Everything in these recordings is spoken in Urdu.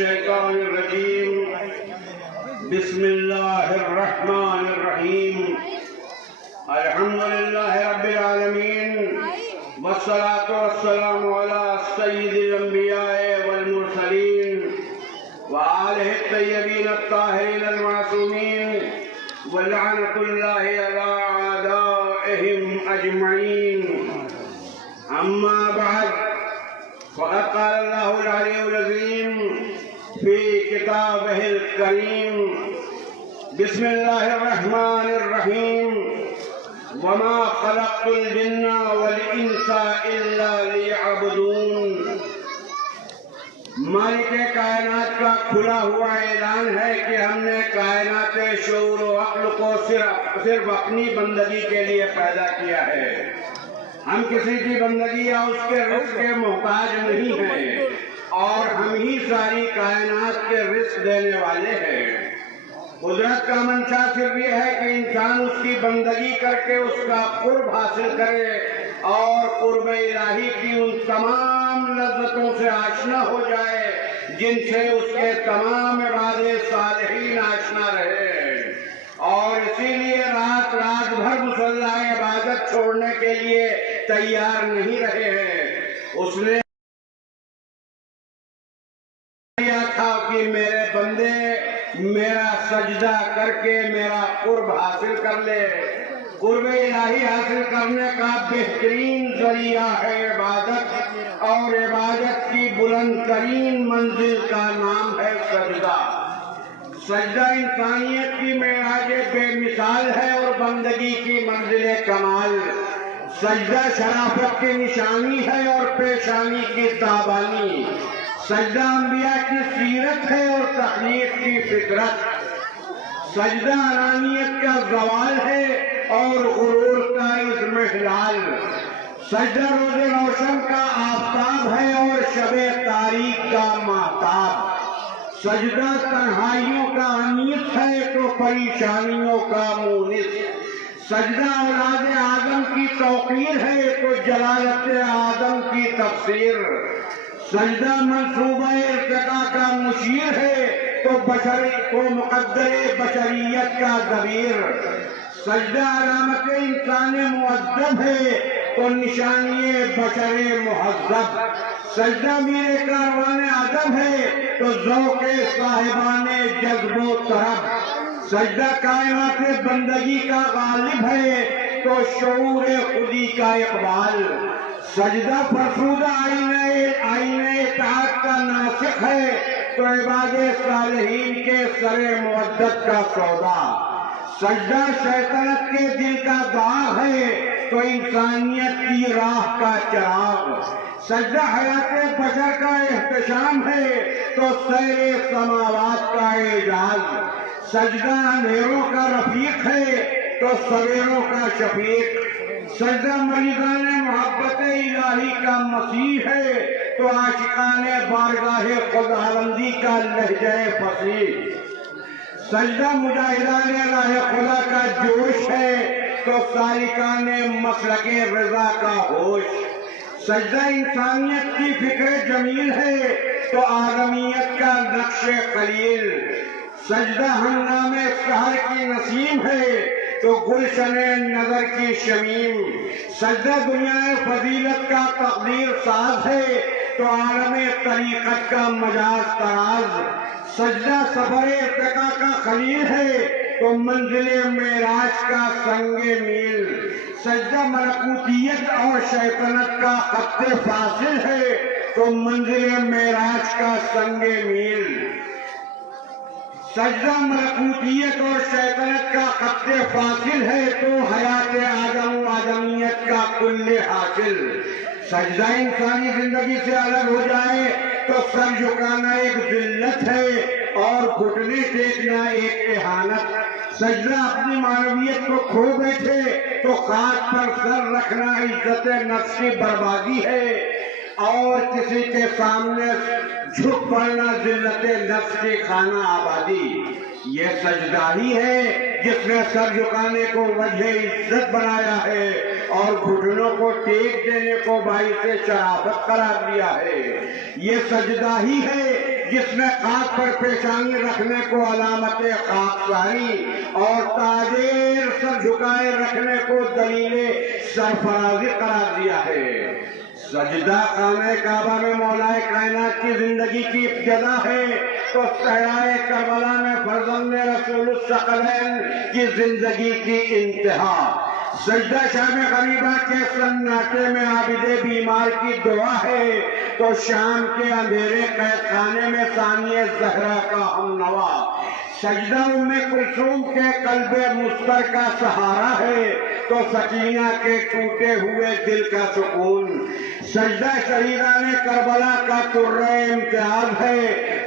الشيطان الرجيم بسم الله الرحمن الرحيم الحمد لله رب العالمين والصلاة والسلام على سيد الأنبياء والمرسلين وآله الطيبين الطاهرين المعصومين ولعنة الله على أعدائهم أجمعين. أما بعد، فقد قال الله العلي العظيم في كتابه الكريم: بسم الله الرحمن الرحيم وما خلقت الجن والإنس إلا ليعبدون. مالک کائنات کا کھلا ہوا اعلان ہے کہ ہم نے کائنات شعور و عقل کو صرف اپنی بندگی کے لیے پیدا کیا ہے. ہم کسی کی بندگی یا اس کے رزق کے محتاج نہیں ہیں، اور ہم ہی ساری کائنات کے رزق دینے والے ہیں. قدرت کا منشا صرف یہ ہے کہ انسان اس کی بندگی کر کے اس کا قرب حاصل کرے اور قرب الہی کی ان تمام لذتوں سے آشنا ہو جائے جن سے اس کے تمام عباد صالحین آشنا رہے. اور اسی لیے رات بھر مصلی عبادت چھوڑنے کے لیے تیار نہیں رہے ہیں. اس نے کہا تھا کہ میرے بندے میرا سجدہ کر کے میرا قرب حاصل کر لے. قرب الہی حاصل کرنے کا بہترین ذریعہ ہے عبادت، اور عبادت کی بلند ترین منزل کا نام ہے سجدہ. سجدہ انسانیت کی معراج بے مثال ہے اور بندگی کی منزل کمال. سجدہ شرافت کی نشانی ہے اور پیشانی کی تابانی. سجدہ انبیاء کی سیرت ہے اور تخلیق کی فطرت. سجدہ انانیت کا زوال ہے اور غرور کا اضمحلال. سجدہ روز روشن کا آفتاب ہے اور شب تاریک کا ماہتاب. سجدہ تنہائیوں کا انیس ہے تو پریشانیوں کا مونس. سجدہ اولاد آدم کی توقیر ہے تو جلالت آدم کی تفسیر. سجدہ منصوبہ ارتقاء کا مشیر ہے تو بشری کو مقدر بشریت کا دبیر. سجدہ علامت انسان مؤدب ہے تو نشانی بشر مہذب. سجدہ میر کاروان ادب ہے تو ذوق صاحبان جذب و طرب. سجدہ کائنات بندگی کا غالب ہے تو شعور خودی کا اقبال. سجدہ فرسودہ آئینہ اطاعت کا ناسخ ہے تو عباد صالحین کے سر مودت کا سودا. سجدہ شیطنت کے دل کا داغ ہے تو انسانیت کی راہ کا چراغ. سجدہ حیات بشر کا احتشام ہے تو سیر سماوات کا اعجاز. سجدہ اندھیروں کا رفیق ہے تو سویروں کا شفیق. سجدہ مریضان محبت الہی کا مسیح ہے تو عاشقان بارگاہ خداوندی کا لہجہ فصیح. سجدہ مجاہدان راہ خدا کا جوش ہے تو سالکان مسلک رضا کا ہوش. سجدہ انسانیت کی فکر جمیل ہے تو آدمیت کا نقش خلیل. سجدہ ہنگام سحر کی نسیم ہے تو گلشن نظر کی شمیم. سجدہ دنیا فضیلت کا تقدیر ساز ہے تو عالم طریقت کا مجاز تراز. سجدہ سفر ارتقاء کا خلیل ہے تو منزل معراج کا سنگ میل. سجدہ ملکوتیت اور شیطنت کا خط فاصل ہے تو منزل معراج کا سنگ میل. سجدہ ملکوتیت اور شیطنت کا خط فاصل ہے تو حیات آدم و آدمیت کا کل حاصل. سجدہ انسانی زندگی سے الگ ہو جائے تو سر جھکانا ایک ذلت ہے اور گھٹنے ٹیکنا ایک اہانت. سجدہ اپنی معنویت کو کھو بیٹھے تو خاک پر سر رکھنا عزت نفس کی بربادی ہے، اور کسی کے سامنے جھک پڑنا ذلت نفس کی خانہ آبادی. یہ سجدہ ہی ہے جس نے سر جھکانے کو وجہ عزت بنایا ہے اور گھٹنوں کو ٹیک دینے کو باعث شرافت قرار دیا ہے. یہ سجدہ ہی ہے جس میں خاک پر پیشانی رکھنے کو علامت خاکساری اور تاجر سر جھکائے رکھنے کو دلیل سرفرازی قرار دیا ہے۔ سجدہ خانہ کعبہ میں مولا کائنات کی زندگی کی ابتدا ہے تو صحرائے کربلا میں فرزند رسول الثقلین کی زندگی کی انتہا۔ سجدہ شام غریبہ کے سناٹے میں عابد بیمار کی دعا ہے تو شام کے اندھیرے قید خانے میں ثانیہ زہرا کا ہم نوا۔ سجدہ ام کلثوم کے قلب مضطر کا سہارا ہے تو سکینہ کے ٹوٹے ہوئے دل کا سکون۔ سجدہ شہیدان کربلا کا طرہ امتیاز ہے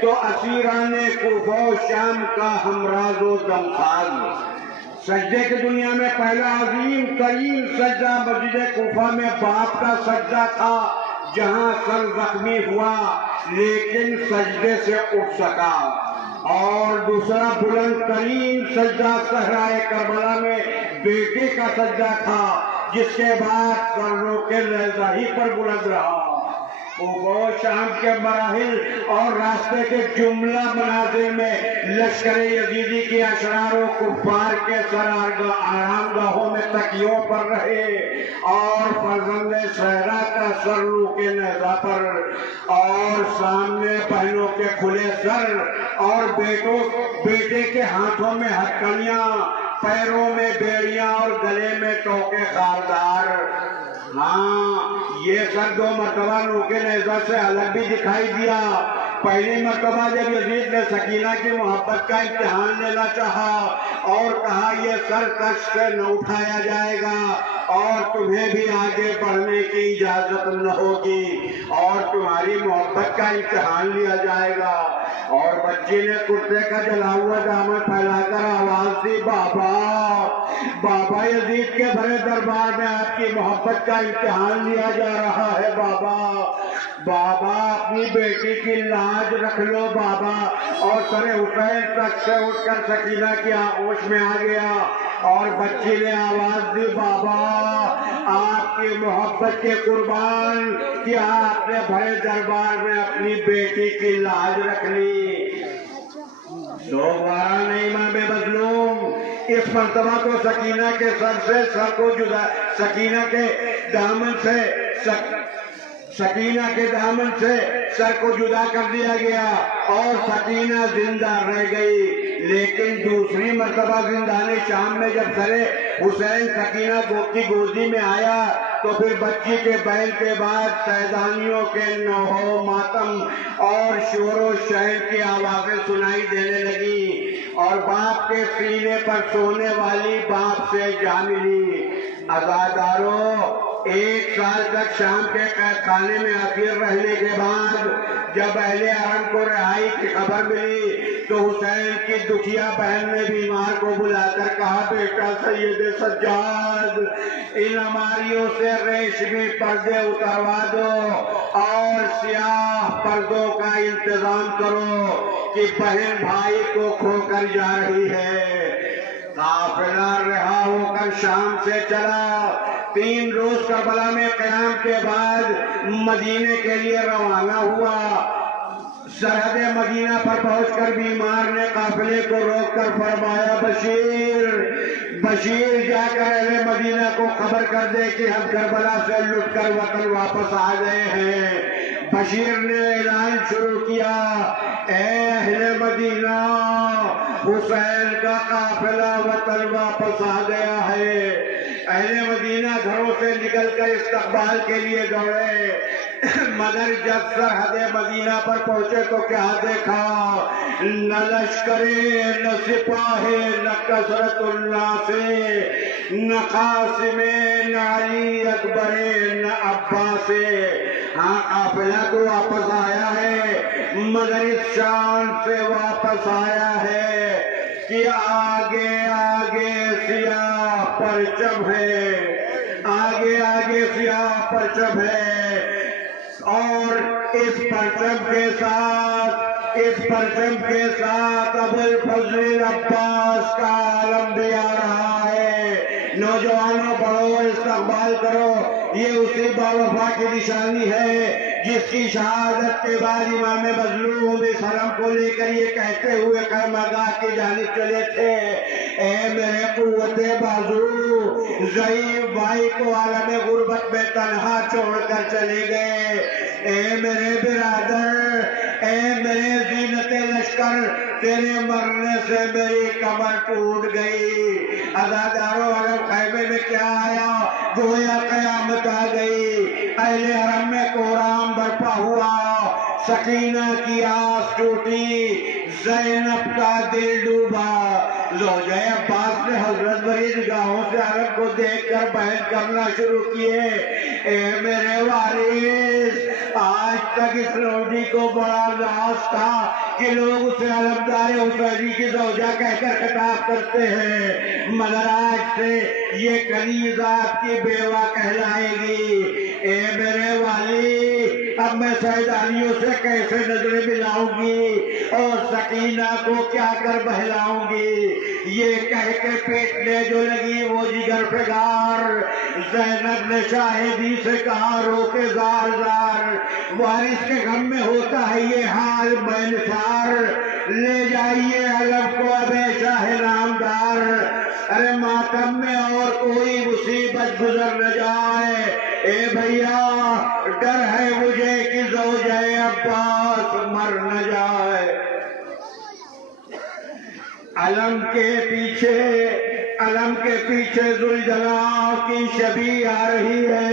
تو اسیران کوفہ و شام کا ہمراز و دمخاز۔ سجدے کی دنیا میں پہلا عظیم ترین سجدہ مسجد کوفہ میں باپ کا سجدہ تھا جہاں سر زخمی ہوا لیکن سجدے سے اٹھ سکا، اور دوسرا بلند ترین سجدہ صحرائے کربلا میں بیٹے کا سجدہ تھا جس کے بعد سر رو کے لہجہ ہی پر بلند رہا۔ وہ شام کے مراحل اور راستے کے جملہ منازل میں لشکر یزیدی کی اشرار و کفار کے سر آرام گاہوں میں تکیوں پر رہے اور فرزند صحرا کا سر رو کے نیزہ پر، اور سامنے بہنوں کے کھلے سر اور بیٹے کے ہاتھوں میں ہتھکڑیاں، پیروں میں بیڑیاں اور گلے میں ٹوکے خاردار۔ ہاں، یہ سر دو مرتبہ نوکے نیزہ سے الگ بھی دکھائی دیا۔ پہلی مرتبہ جب یزید نے سکینہ کی محبت کا امتحان لینا چاہا اور کہا یہ سر تخت سے نہ اٹھایا جائے گا اور تمہیں بھی آگے بڑھنے کی اجازت نہ ہوگی اور تمہاری محبت کا امتحان لیا جائے گا، اور بچی نے کرتے کا جلا ہوا دامن پھیلا کر آواز دی، بابا بابا یزید کے بڑے دربار میں آپ کی محبت کا امتحان لیا جا رہا ہے بابا، بابا اپنی بیٹی کی لاج رکھ لو بابا۔ اور سر حسین تخت سے اٹھ کر سکینہ کی آغوش میں آ گیا اور بچی نے آواز دی، بابا آپ کی محبت کے قربان، کیا آپ نے بڑے دربار میں اپنی بیٹی کی لاج رکھ لی؟ دوبارہ نہیں ماں بے مظلوم، اس مرتبہ تو سکینہ کے سر سے سر کو جدا، سکینہ کے دامن سے سر کو جدا کر دیا گیا اور سکینہ زندہ رہ گئی۔ لیکن دوسری مرتبہ زندان شام میں جب سر حسین سکینہ کی گودی میں آیا تو پھر بچی کے بیل کے بعد سیدانیوں کے نوحہ ماتم اور شور و شعر کی آوازیں سنائی دینے لگی اور باپ کے سینے پر سونے والی باپ سے جا ملی۔ عزاداروں، 1 سال تک شام کے قید خانے میں اسیر رہنے کے بعد جب اہل حرم کو رہائی کی خبر ملی تو حسین کی دکھیا بہن نے بیمار کو بلا کر کہا، بیٹا سید سجاد ان ہماریوں سے ریشمی پردے اتروا دو اور سیاہ پردوں کا انتظام کرو کہ بہن بھائی کو کھو کر جا رہی ہے۔ قافلہ رہا ہو کر شام سے چلا، 3 روز کربلا میں قیام کے بعد مدینے کے لیے روانہ ہوا۔ سرحد مدینہ پر پہنچ کر بیمار نے قافلے کو روک کر فرمایا، بشیر جا کر اہل مدینہ کو خبر کر دے کہ ہم کربلا سے لٹ کر وطن واپس آ گئے ہیں۔ بشیر نے اعلان شروع کیا، اے اہل مدینہ، حسین کا قافلہ وطن واپس آ گیا ہے۔ اہل مدینہ گھروں سے نکل کر استقبال کے لیے دوڑے، مگر جب سرحد مدینہ پر پہنچے تو کیا دیکھا؟ نہ لشکرے، نہ سپاہے، نہ کثرت الناس، نہ قاسم، نہ علی اکبر، نہ عباس۔ ہاں، قافلہ تو واپس آیا ہے مگر اس شان سے واپس آیا ہے کہ آگے آگے سیاہ پرچم ہے، آگے آگے سیاہ پرچم ہے، اور اس پرچم کے ساتھ ابو الفضل عباس کا عالم بھی آ رہا ہے۔ نوجوانوں، پڑھو، استقبال کرو، یہ اسی باوفا کی نشانی ہے جس کی شہادت کے بعد امام مظلوم اس عالم کو لے کر یہ کہتے ہوئے خیمگاہ کی جانب چلے تھے، اے میرے قوت بازو، ضعیف بھائی کو عالم غربت میں تنہا چھوڑ کر چلے گئے۔ اے میرے برادر، اے میرے زینت لشکر، تیرے مرنے سے میری کمر ٹوٹ گئی۔ عزادارو، عالم خیمے میں کیا آیا؟ گویا قیامت آ گئی۔ اہل حرم میں کوہرام برپا ہوا، سکینہ کی آس ٹوٹی، زینب کا دل ڈوبا۔ زوجہ عباس نے حضرت بری نگاہوں سے عرب کو دیکھ کر بحث کرنا شروع کیے، اے میرے وارث، آج تک اس لوڈی کو بڑا ناز تھا کہ لوگ اسے علمدار حسینی کی زوجہ کہہ کر خطاب کرتے ہیں، مگر آج سے یہ کنیز آپ کی بیوہ کہلائے گی۔ اے میرے والی، اب میں سیدانیوں سے کیسے نظریں ملاؤں گی اور سکینہ کو کیا کر بہلاؤں گی؟ یہ کہہ کے پیٹنے جو لگی وہ جگر فگار، زینب نے شاہدی سے کہا روکے زار زار، وارث کے غم میں ہوتا ہے یہ حال بے نثار، لے جائیے علم کو اب شاہ نامدار، ارے ماتم میں اور کوئی مصیبت گزر نہ جائے، اے بھیا ڈر ہے مجھے کہ زوجہ عباس مر نہ جائے۔ علم کے پیچھے ذوالجلال کی شبیہ آ رہی ہے،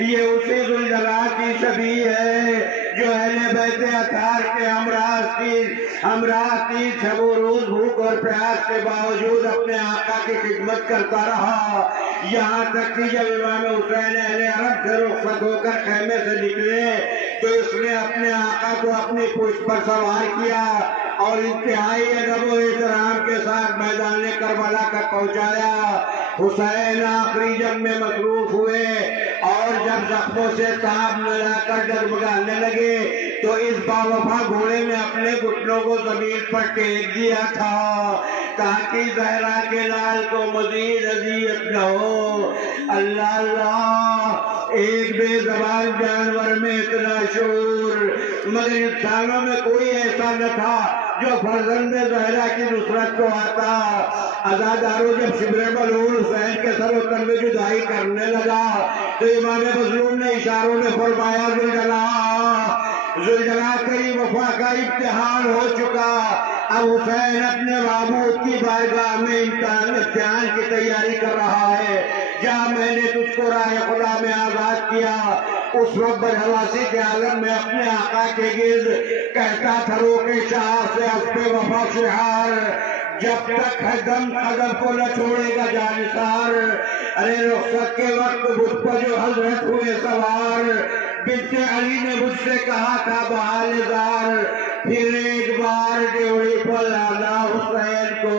یہ اسی ذوالجلال کی شبیہ ہے جو اہل بیت اطہار کے ہمراہ تین شب و روز بھوک اور پیاس کے باوجود اپنے آقا کی خدمت کرتا رہا، یہاں تک کہ جب امام حسین اہل عرب سے رخصت ہو کر خیمے سے نکلے تو اس نے اپنے آقا کو اپنی پشت پر سوار کیا اور انتہائی ادب و احترام کے ساتھ میدان کربلا تک پہنچایا۔ حسین آخری جنگ میں مصروف ہوئے اور جب زخموں سے تاب نہ لا کر ڈگمگانے لگے تو اس باوفا گھوڑے نے اپنے گھٹنوں کو زمین پر ٹیک دیا تھا تاکہ زہرا کے لال کو مزید اذیت نہ ہو۔ اللہ اللہ، ایک بے زبان جانور میں اتنا شعور، مگر انسانوں میں کوئی ایسا نہ تھا جو فرزند زہرا کی نصرت کو آتا۔ عزادارو، جب شبر ملعون حسین کے سر و تن میں جدائی کرنے لگا تو امام مظلوم نے اشاروں میں فرمایا، ذوالجلال تیری وفا کا امتحان ہو چکا، اب حسین اپنے معبود کی بارگاہ میں امتحان کی تیاری کر رہا ہے۔ جہاں میں نے تجھ کو راہ خدا میں آزاد کیا، اس وقت بدحواسی کے عالم میں اپنے آقا کے گرد کہتا تھا روکے شاہ سے اسپِ وفا شہار، جب تک ہے دم قدم کو نہ چھوڑے گا جانثار۔ ارے رخصت کے وقت مجھ پر جو حضرت ہوئے سوار، بنت علی نے مجھ سے کہا تھا بحال زار، پھر ایک بار ڈیوڑی پر لانا حسین کو،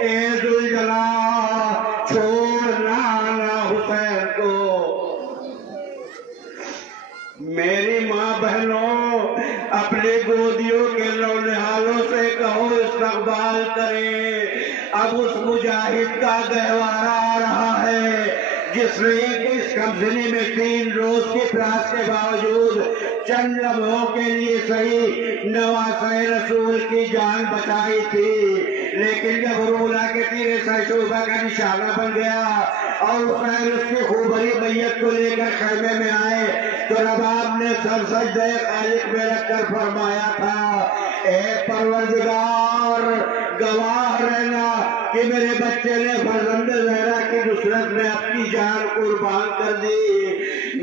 اے ذوالجلال چھوڑنا آنا حسین کو۔ میری ماں بہنوں، اپنی گودیوں کے نونہالوں سے کہو استقبال کریں، اب اس مجاہد کا گہوارہ آ رہا ہے جس نے اس کمزنی میں 3 روز کی پیاس کے باوجود چند لمحوں کے لیے صحیح نواسۂ رسول کی جان بچائی تھی، لیکن جب رولا کے تیر شعبہ کا نشانہ بن گیا اور حسین اس کی خوبری میت کو لے کر خیمے میں آئے تو رباب نے سر سجدہ خالق میں رکھ کر فرمایا تھا، اے پروردگار گواہ رہنا کہ میرے بچے نے فرزند زہرا کی نصرت میں اپنی جان قربان کر دی۔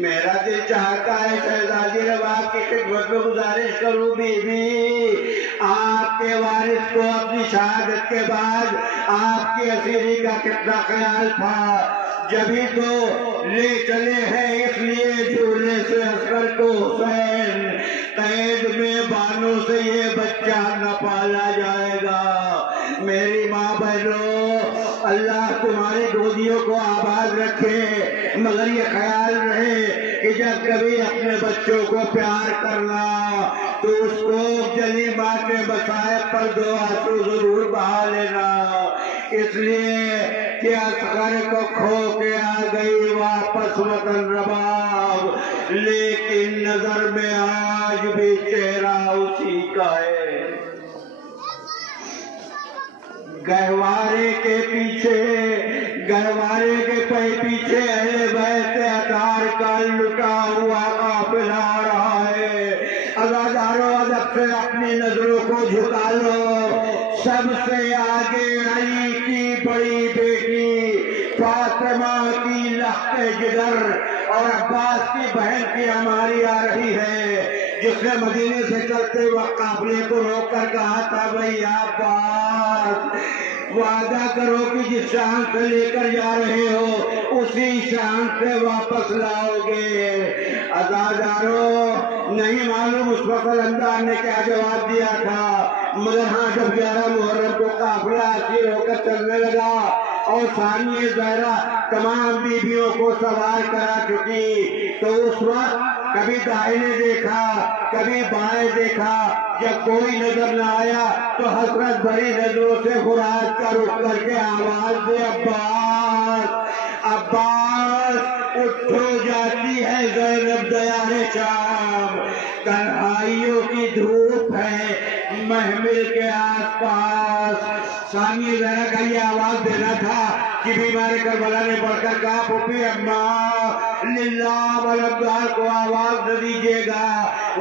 میرا دل چاہتا ہے شہزادی رباب کی خدمت میں گزارش کروں، بی بی آپ کے وارث کو اپنی شہادت کے بعد آپ کی اسیری کا کتنا خیال تھا، جبھی تو لے چلے ہیں اس لیے جھولے سے اصغر کو حسین، قید میں بانوں سے یہ بچہ نہ پالا جائے گا۔ میری ماں بہنوں، اللہ تمہاری گودیوں کو آباد رکھے، مگر یہ خیال رہے کہ جب کبھی اپنے بچوں کو پیار کرنا تو اس کو جلی ماں کے مصائب پر 2 آنسو ضرور بہا لینا، اس لیے کہ اصغر کو کھو کے آ گئی واپس وطن رباب، لیکن نظر میں آج بھی چہرہ اسی کا ہے۔ گہوارے کے پیچھے اہل بیت اطہار کا لٹا ہوا قافلہ آ رہا ہے۔ عزادارو ادب سے اپنی نظروں کو جھکا لو۔ سب سے آگے علی کی بڑی بیٹی فاطمہ کی لخت جگر اور عباس کی بہن کی عماری آ رہی ہے، جس نے مدینے سے چلتے وقت قافلے کو روک کر کہا تھا بھائی عباس وعدہ کرو کہ جس شان سے لے کر جا رہے ہو اسی شان سے واپس لاؤ گے۔ عزادارو نہیں معلوم اس وقت اندار نے کیا جواب دیا تھا، مگر ہاں جب 11 محرم کو قافلہ اسیر ہو کر چلنے لگا اور ثانیہ زہرا تمام بیویوں کو سوار کرا چکی تو اس وقت کبھی دائیں دیکھا کبھی بائیں دیکھا، جب کوئی نظر نہ آیا تو حسرت بھری نظروں سے فرات کا رخ کر کے آواز دے عباس عباس اٹھو جاتی ہے زینب دیار شام، تنہائیوں کی دھوپ ہے محمل کے آس پاس۔ ثانیہ زہرا کا یہ آواز دینا تھا کہ بیمار کربلا نے پڑھ کر کہا پھوپھی اماں للہ والابدال کو آواز نہ دیجیے گا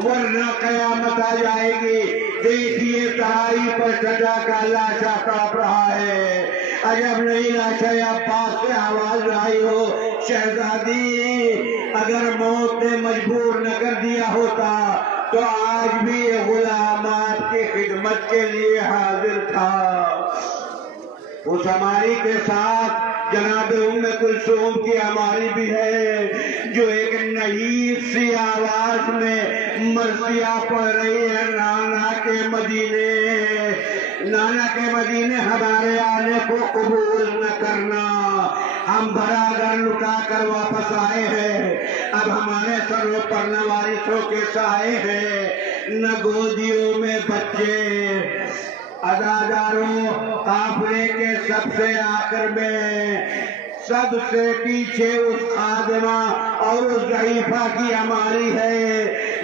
ورنہ قیامت آ جائے گی، دیکھیے ترائی پر سجا کا لاشا کاپ رہا ہے۔ عجب نہیں لاشا عباس سے آواز آئی ہو، شہزادی اگر موت نے مجبور نہ کر دیا ہوتا تو آج بھی یہ غلام آپ کی خدمت کے لیے حاضر تھا۔ اس عماری کے ساتھ جناب ام کلثوم کی عماری بھی ہے جو ایک نئی سی آواز میں مرثیہ پڑھ رہی ہے، نانا کے مدینے ہمارے آنے کو قبول نہ کرنا، ہم برادر لٹا کر واپس آئے ہیں، اب ہمارے سروں پر نہ وارثوں کے سائے ہیں نہ گودیوں میں بچے۔ عزاداروں قافلے کے سب سے آخر میں سب سے پیچھے اس خادمہ اور اس ضعیفہ کی عماری ہے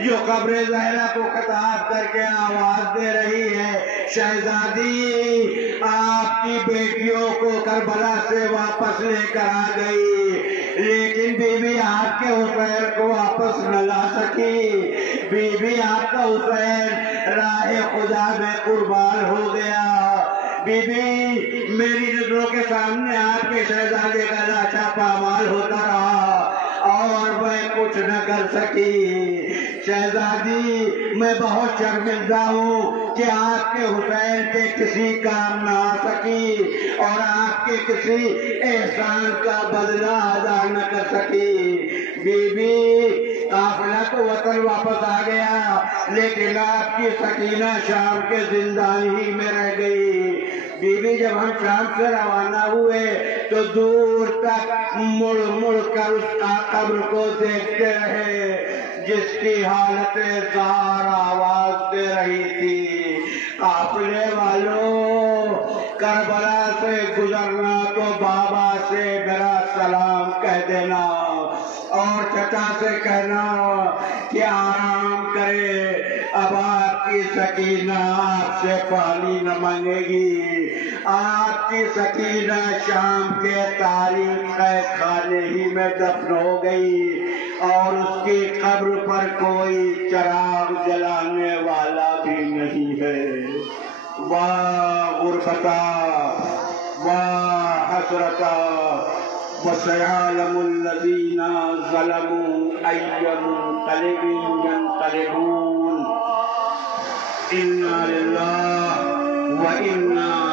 جو قبر زہرا کو خطاب کر کے آواز دے رہی ہے شہزادی آپ کی بیٹیوں کو کربلا سے واپس لے کر آ گئی، لیکن بی بی آپ کے حسین کو واپس نہ لا سکی، بی بی آپ کا حسین راہ خدا میں قربان ہو گیا، بی بی میری نظروں کے سامنے آپ کے شہزادے کا لاشا پامال ہوتا رہا اور میں کچھ نہ کر سکی۔ شہزادی میں بہت شرمندہ ہوں کہ آپ کے حسین کے کسی کام نہ آ سکی اور آپ کے کسی احسان کا بدلہ ادا نہ کر سکی۔ بی بی قافلہ تو وطن واپس آ گیا لیکن آپ کی سکینہ شام کے زندان ہی میں رہ گئی۔ بی بی جب ہم شام سے روانہ ہوئے تو دور تک مڑ مڑ کر اس کا قبر کو دیکھتے رہے جس کی حالت زار آواز دے رہی تھی قافلے والوں کربلا سے گزرنا تو بابا سے میرا سلام کہہ دینا اور چچا سے کہنا کہ آرام کرے، اب آپ کی سکینہ آپ سے پانی نہ مانگے گی، آپ کی سکینہ شام کے تاریخ خانے ہی میں دفن ہو گئی اور اس کی قبر پر کوئی چراغ جلانے والا بھی نہیں ہے۔ واہ غربتا واہ حسرتا وَسَيَعْلَمُ الَّذِينَ ظَلَمُوا أَيَّ مُنقَلِبٍ يَنقَلِبُونَ۔ إِنَّا لِلَّهِ وَإِنَّا